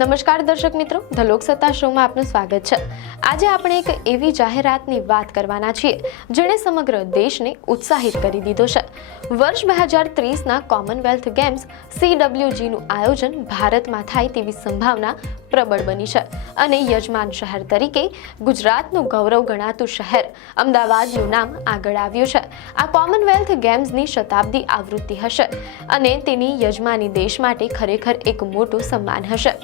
નમસ્કાર દર્શક મિત્રો, ધ લોકસત્તા શોમાં આપનું સ્વાગત છે। આજે આપણે એક એવી જાહેરાતની વાત કરવાના છીએ જેણે સમગ્ર દેશને ઉત્સાહિત કરી દીધો છે। વર્ષ 2030ના કોમનવેલ્થ ગેમ્સ CWGનું આયોજન ભારતમાં થાય તેવી સંભાવના પ્રબળ બની છે અને યજમાન શહેર તરીકે ગુજરાતનું ગૌરવ ગણાતું શહેર અમદાવાદનું નામ આગળ આવ્યું છે। આ કોમનવેલ્થ ગેમ્સની શતાબ્દી આવૃત્તિ હશે અને તેની યજમાની દેશ માટે ખરેખર એક મોટું સન્માન હશે।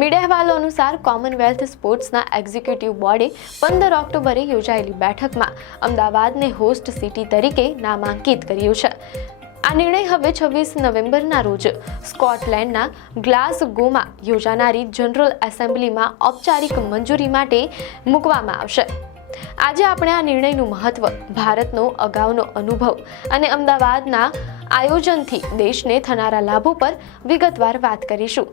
મીડિયા અહેવાલો અનુસાર કોમનવેલ્થ સ્પોર્ટ્સના એક્ઝિક્યુટિવ બોર્ડે 15 ઓક્ટોબરે યોજાયેલી બેઠકમાં અમદાવાદને હોસ્ટ સિટી તરીકે નામાંકિત કર્યું છે। આ નિર્ણય હવે 26 નવેમ્બરના રોજ સ્કોટલેન્ડના ગ્લાસગોમાં યોજાનારી જનરલ એસેમ્બલીમાં ઔપચારિક મંજૂરી માટે મૂકવામાં આવશે। આજે આપણે આ નિર્ણયનું મહત્વ, ભારતનો અગાઉનો અનુભવ અને અમદાવાદના આયોજનથી દેશને થનારા લાભો પર વિગતવાર વાત કરીશું।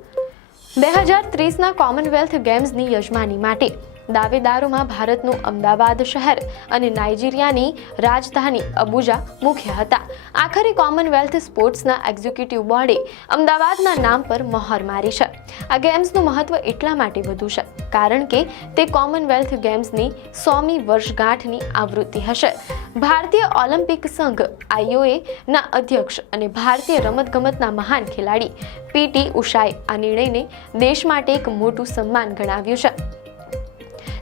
2030ના કોમનવેલ્થ ગેમ્સની યજમાની માટે દાવેદારોમાં ભારતનું અમદાવાદ શહેર અને નાઇજીરિયાની રાજધાની અબુજા મુખ્ય હતા। આખરે કોમનવેલ્થ સ્પોર્ટ્સના એક્ઝિક્યુટિવ બોર્ડે અમદાવાદના નામ પર મહોર મારી છે। આ ગેમ્સનું મહત્વ એટલા માટે વધુ છે કારણ કે તે કોમનવેલ્થ ગેમ્સની 100મી વર્ષગાંઠની આવૃત્તિ હશે। ભારતીય ઓલિમ્પિક સંઘ IOA ના અધ્યક્ષ અને ભારતીય રમતગમતના મહાન ખેલાડી PT ઉષાએ આ નિર્ણયને દેશ માટે એક મોટું સન્માન ગણાવ્યું છે।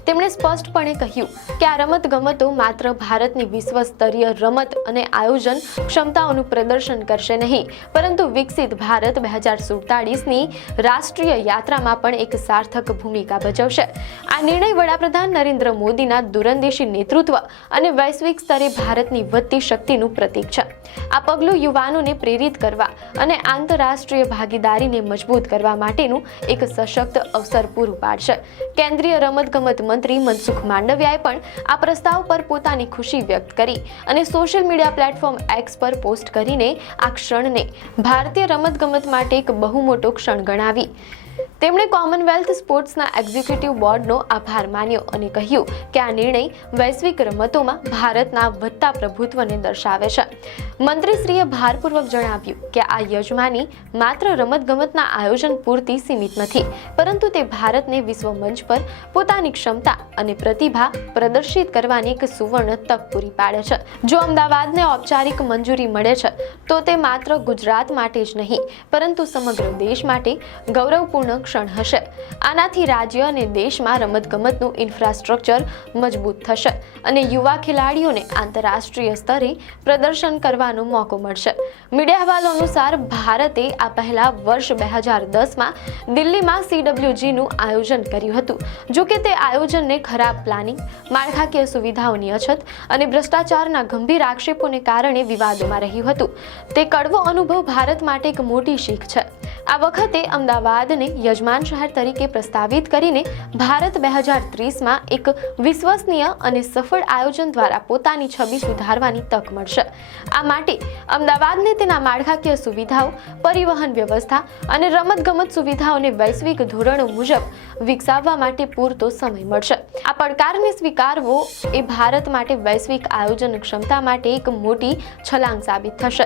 તેમણે સ્પષ્ટપણે કહ્યું કે આ રમતગમતો માત્ર ભારતની વિશ્વ સ્તરીય રમત અને આયોજન ક્ષમતાઓનું પ્રદર્શન કરશે નહીં, પરંતુ વિકસિત ભારત 2047ની રાષ્ટ્રીય યાત્રામાં પણ એક સાર્થક ભૂમિકા ભજવશે। આ નિર્ણય વડાપ્રધાન નરેન્દ્ર મોદીના દૂરંદેશી નેતૃત્વ અને વૈશ્વિક સ્તરે ભારતની વધતી શક્તિનું પ્રતીક છે। આ પગલું યુવાનોને પ્રેરિત કરવા અને આંતરરાષ્ટ્રીય ભાગીદારીને મજબૂત કરવા માટેનું એક સશક્ત અવસર પૂરું પાડશે। કેન્દ્રીય રમતગમત મંત્રી મનસુખ માંડવિયાએ પણ આ પ્રસ્તાવ પર પોતાની ખુશી વ્યક્ત કરી અને સોશિયલ મીડિયા પ્લેટફોર્મ X પર પોસ્ટ કરીને આ ક્ષણને ભારતીય રમતગમત માટે એક બહુ મોટો ક્ષણ ગણાવી। તેમણે કોમનવેલ્થ સ્પોર્ટ્સના એક્ઝિક્યુટિવ બોર્ડનો આભાર માન્યો અને કહ્યું કે આ નિર્ણય વૈશ્વિક રમતોમાં ભારતના વધતા પ્રભુત્વને દર્શાવે છે। મંત્રીશ્રીએ ભારપૂર્વક જણાવ્યું કે આ યજમાની માત્ર રમતગમતના આયોજન પૂરતી સીમિત નથી, પરંતુ તે ભારતને વિશ્વ મંચ પર પોતાની ક્ષમતા અને પ્રતિભા પ્રદર્શિત કરવાની એક સુવર્ણ તક પૂરી પાડે છે। જો અમદાવાદને ઔપચારિક મંજૂરી મળે છે તો તે માત્ર ગુજરાત માટે જ નહીં, પરંતુ સમગ્ર દેશ માટે ગૌરવપૂર્ણ ક્ષણ હશે। આનાથી રાજ્ય અને દેશમાં રમતગમતનું ઇન્ફ્રાસ્ટ્રક્ચર મજબૂત થશે અને યુવા ખેલાડીઓને આંતરરાષ્ટ્રીય સ્તરે પ્રદર્શન કરવાનો મોકો મળશે। મીડિયા અહેવાલો અનુસાર ભારતે આ પહેલા વર્ષ 2010માં દિલ્હીમાં CWGનું આયોજન કર્યું હતું। જો કે તે આયોજનને ખરાબ પ્લાનિંગ, માળખાકીય સુવિધાઓની અછત અને ભ્રષ્ટાચારના ગંભીર આક્ષેપોને કારણે વિવાદોમાં રહ્યું હતું। તે કડવો અનુભવ ભારત માટે એક મોટી શીખ છે। આ વખતે અમદાવાદને યજમાન શહેર તરીકે પ્રસ્તાવિત કરીને ભારત 2030માં એક વિશ્વસનીય અને સફળ આયોજન દ્વારા પોતાની છબી સુધારવાની તક મળશે। આ માટે અમદાવાદને તેના માળખાકીય સુવિધાઓ, પરિવહન વ્યવસ્થા અને રમતગમત સુવિધાઓને વૈશ્વિક ધોરણો મુજબ વિકસાવવા માટે પૂરતો સમય મળશે। આ પડકારને સ્વીકારવો એ ભારત માટે વૈશ્વિક આયોજન ક્ષમતા માટે એક મોટી છલાંગ સાબિત થશે।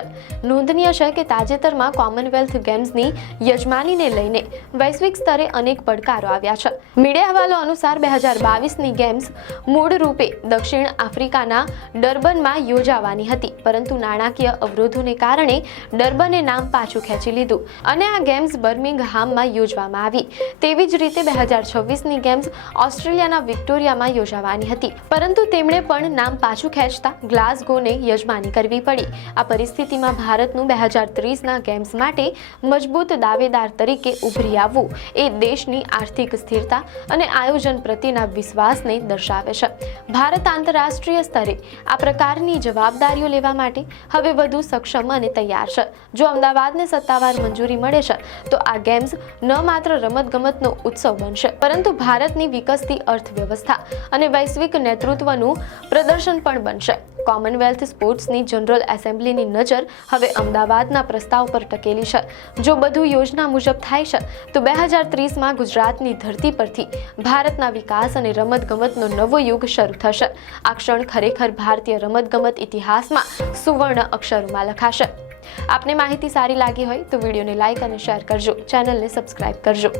નોંધનીય છે કે તાજેતરમાં કોમનવેલ્થ ગેમ્સની યજમાનીને લઈને વૈશ્વિક સ્તરે અનેક પડકારો આવ્યા છે। મીડિયા અહેવાલો અનુસાર 2022ની ગેમ્સ મૂળ રૂપે દક્ષિણ આફ્રિકાના ડર્બનમાં યોજાવાની હતી, પરંતુ નાણાકીય અવરોધોને કારણે ડર્બને નામ પાછું ખેંચી લીધું અને આ ગેમ્સ બર્મિંગહામમાં યોજવામાં આવી। તેવી જ રીતે 2026ની ગેમ્સ ઓસ્ટ્રેલિયાના વિક્ટોરિયામાં યોજાવાની હતી, પરંતુ તેમણે પણ નામ પાછું ખેંચતા ગ્લાસગોને યજમાની કરવી પડી। આ પરિસ્થિતિમાં ભારતનું 2030ના ગેમ્સ માટે મજબૂત દાવેદાર તરીકે ઉભરી આવવું એ દેશની આર્થિક સ્થિરતા અને આયોજન પ્રત્યેના વિશ્વાસને દર્શાવે છે। ભારત આંતરરાષ્ટ્રીય સ્તરે આ પ્રકારની જવાબદારીઓ લેવા માટે હવે વધુ સક્ષમ અને તૈયાર છે। જો અમદાવાદને સત્તાવાર મંજૂરી મળે છે તો આ ગેમ્સ ન માત્ર રમતગમતનો ઉત્સવ બનશે, પરંતુ ભારતની વિકસતી અર્થવ્યવસ્થા અને વૈશ્વિક નેતૃત્વનું પ્રદર્શન પણ બનશે। કોમનવેલ્થ સ્પોર્ટ્સની જનરલ એસેમ્બલીની નજર હવે અમદાવાદના પ્રસ્તાવ પર ટકેલી છે। જો બધું યોજના મુજબ થાય છે તો 2030માં ગુજરાતની ધરતી પરથી ભારતના વિકાસ અને રમતગમતનો નવો યુગ શરૂ થશે। આ ક્ષણ ખરેખર ભારતીય રમતગમત ઇતિહાસમાં સુવર્ણ અક્ષરોમાં લખાશે। આપને માહિતી સારી લાગી હોય તો વિડીયોને લાઇક અને શેર કરજો, ચેનલને સબસ્ક્રાઇબ કરજો.